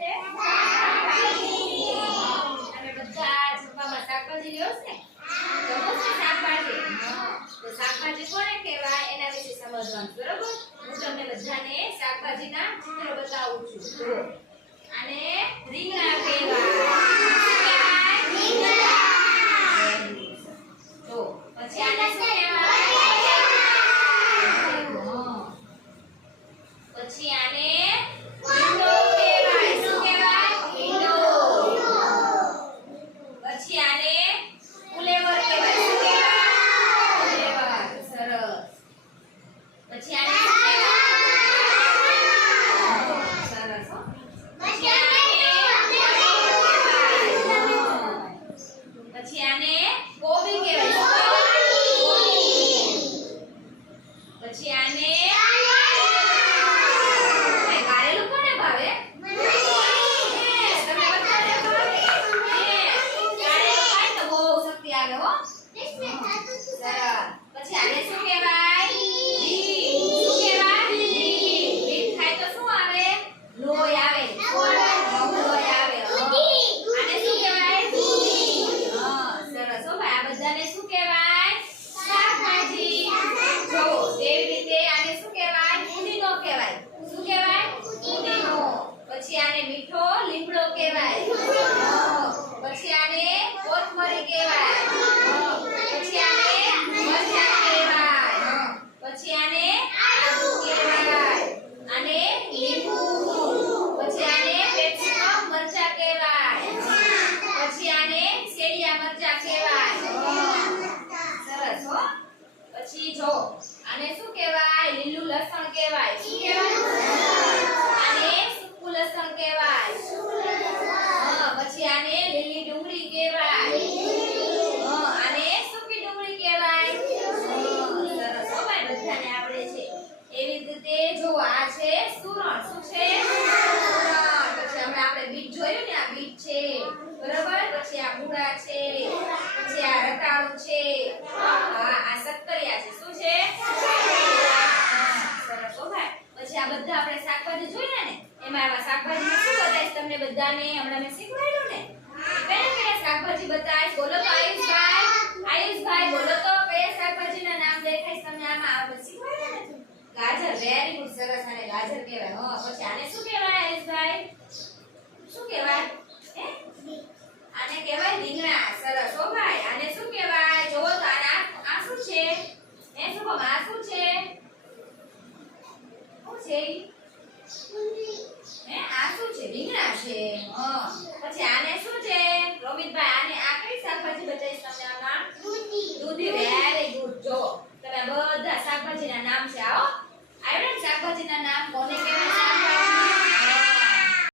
છે? અને બધા જમવામાં શાકભાજી લ્યો છે? જમો છે શાકભાજી? તો શાકભાજી કોને કહેવાય? એના વિશે સમજવાનું, બરોબર? હું તમને બધાને શાકભાજીના ચિત્રો બતાવું છું. અને રીંગણા કહેવાય. 我喜欢你 બધા આપણે શાકભાજી જોઈએ ને, એમાં આવા શાકભાજી શું બતાવીશ? તમને બધાને હમણાં મેં શીખવાડ્યું ને? પહેલા પહેલા શાકભાજી બતાવીશ. બોલો તો આયુષભાઈ. આયુષભાઈ, બોલો તો પહેલા શાકભાજીના નામ દેખાઈશ તમને આમાં? આપણે શીખવાડ્યું ને ગાજર વેરી ગુડ સરસ, આને ગાજર કહેવાય. હો, પછી આને શું કહેવાય આયુષભાઈ? છે? હે આ શું છે? રીંગણા છે? પછી આને શું છે? રોમિતભાઈ આને આ કઈ શાકભાજી બતાવીશ તમને આ નામ? દૂધી. દૂધી. વેરી ગુડ જો તમે બધા શાકભાજીના નામ છે આવો. આવ્યો ને શાકભાજીના નામ કોને